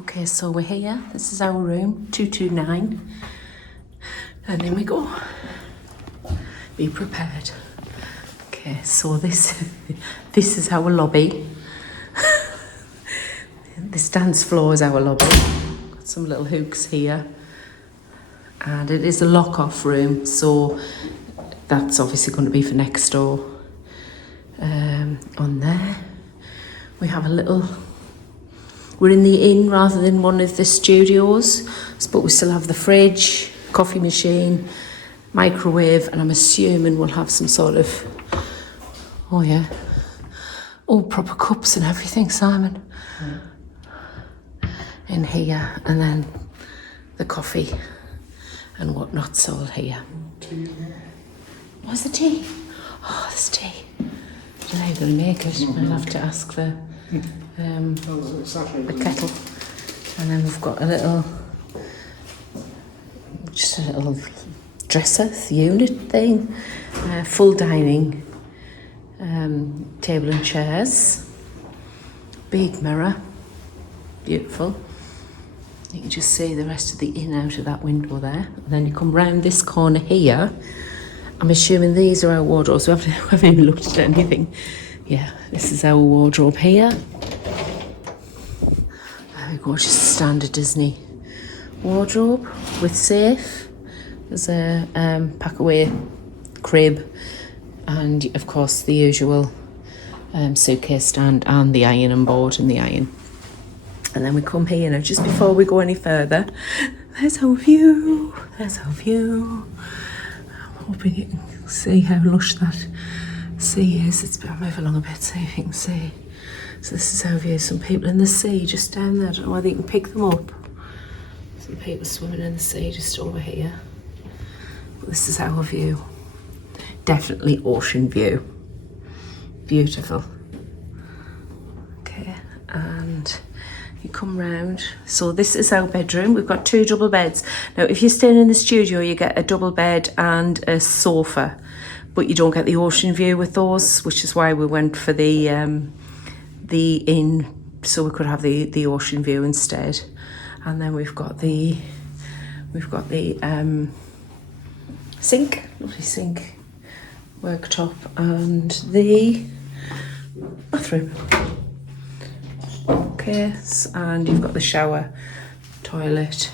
Okay, so we're here. This is our room, 229. And then we go. Be prepared. Okay, so this is our lobby. This dance floor is our lobby. Got some little hooks here. And it is a lock-off room, so that's obviously going to be for next door. On there, we have a little... We're in the inn rather than one of the studios, but we still have the fridge, coffee machine, microwave, and I'm assuming we'll have some sort of, oh yeah, all proper cups and everything, Simon, in here, and then the coffee and whatnot's all here. What's the tea? Oh, there's tea. I don't know how you're going to make it. I'll have to ask the kettle. And then we've got a little, just a little dresser unit thing, full dining table and chairs, big mirror, beautiful. You can just see the rest of the inn out of that window there. And then you come round this corner here. I'm assuming these are our wardrobes. We haven't even looked at anything. Yeah, this is our wardrobe here. There we go, just a standard Disney wardrobe with safe. There's a pack away crib, and of course the usual suitcase stand and the ironing board and the iron. And then we come here now, just before we go any further. There's our view. There's our view. I'm hoping you can see how lush that sea is. I'll move along a bit so you can see. So this is our view. Some people in the sea just down there. I don't know whether you can pick them up. Some people swimming in the sea just over here. But this is our view. Definitely ocean view. Beautiful. Okay, and you come round. So this is our bedroom. We've got 2 double beds. Now, if you're staying in the studio, you get a double bed and a sofa, but you don't get the ocean view with those, which is why we went for the inn, so we could have the ocean view instead. And then we've got the sink, lovely sink, worktop, and the bathroom. Okay, and you've got the shower, toilet.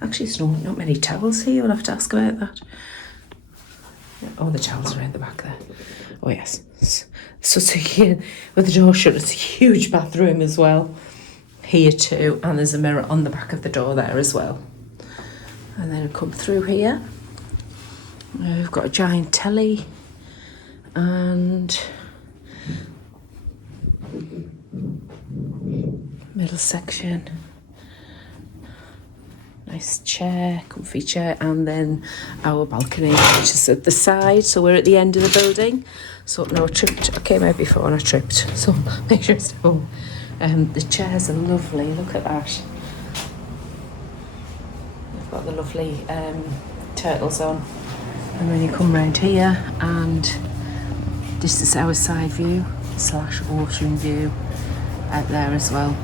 Actually, there's not many towels here. You'll have to ask about that. Oh, the towels are in the back there. Oh yes. So it's here with the door shut. It's a huge bathroom as well. Here too, and there's a mirror on the back of the door there as well. And then I come through here. We've got a giant telly and middle section. Nice chair, comfy chair, and then our balcony, which is at the side. So we're at the end of the building. So no, I tripped. I came out before and I tripped. So make sure it's home. The chairs are lovely. Look at that. We've got the lovely turtles on. And then you come round here, and this is our side view / ocean view out there as well.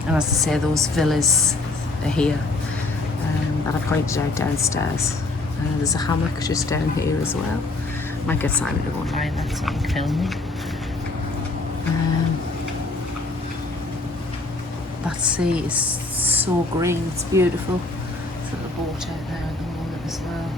And as I say, those villas are here that I've pointed out downstairs. There's a hammock just down here as well. Might get Simon to go and lie there so he can film me. That sea is so green, it's beautiful. There's a little boat out there at the moment as well.